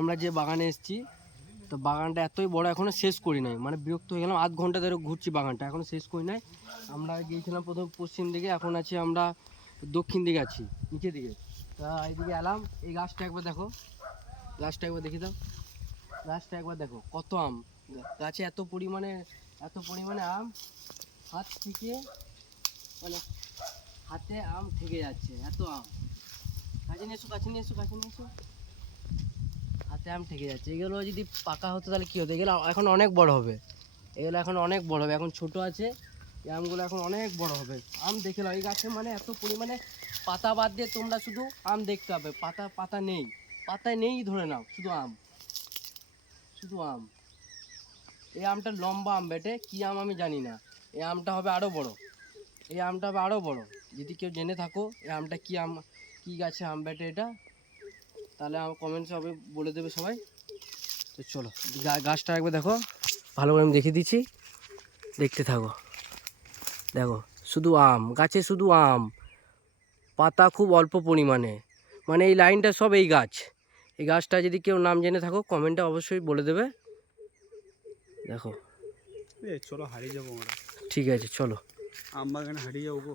আমরা যে বাগানে এসেছি, তো বাগানটা এতই বড়, এখনও শেষ করি নাই, মানে বিরক্ত হয়ে গেলাম, আধ ঘন্টা ধরে ঘুরছি বাগানটা, এখনও শেষ করি নাই। আমরা গিয়েছিলাম প্রথম পশ্চিম দিকে, এখন আছি আমরা দক্ষিণ দিকে আছি, নিচের দিকে। তা এইদিকে এলাম, এই গাছটা একবার দেখো, গাছটা একবার দেখি দাও, গাছটা একবার দেখো কত আম, গাছে এত পরিমাণে আম, হাত থেকে মানে হাতে আম থেকে যাচ্ছে, এত আম। কাছে নিয়ে এসো, কাছে নিয়ে এসো, কাছে নিয়ে এসো, হাতে আম থেকে যাচ্ছে। এগুলো যদি পাকা হতো তাহলে কী হতো, এগুলো এখন অনেক বড় হবে, এগুলো এখন অনেক বড় হবে, এখন ছোট আছে, এই আমগুলো এখন অনেক বড় হবে। আম দেখে নাও, এই গাছে মানে এত পরিমাণে পাতা বাদ দিয়ে তোমরা শুধু আম দেখতে হবে, পাতা নেই, পাতায় নেই ধরে নাও, শুধু আম, শুধু আম। এই আমটা লম্বা আম বেটে, কী আম আমি জানি না, এই আমটা হবে আরও বড়, এই আমটা হবে আরও বড়। যদি কেউ জেনে থাকো এই আমটা কী আম, কী গাছে আম বেটে এটা, তাহলে আমার কমেন্টসে হবে বলে দেবে সবাই। তো চলো গাছটা একবার দেখো, ভালো করে আমি দেখিয়ে দিচ্ছি, দেখতে থাকো। দেখো শুধু আম, গাছে শুধু আম, পাতা খুব অল্প পরিমাণে, মানে এই লাইনটা সব এই গাছ। এই গাছটা যদি কেউ নাম জেনে থাকো কমেন্টে অবশ্যই বলে দেবে। দেখো চলো হারিয়ে যাবো আমরা, ঠিক আছে চলো, আম বাগানে হারিয়ে যাবো গো।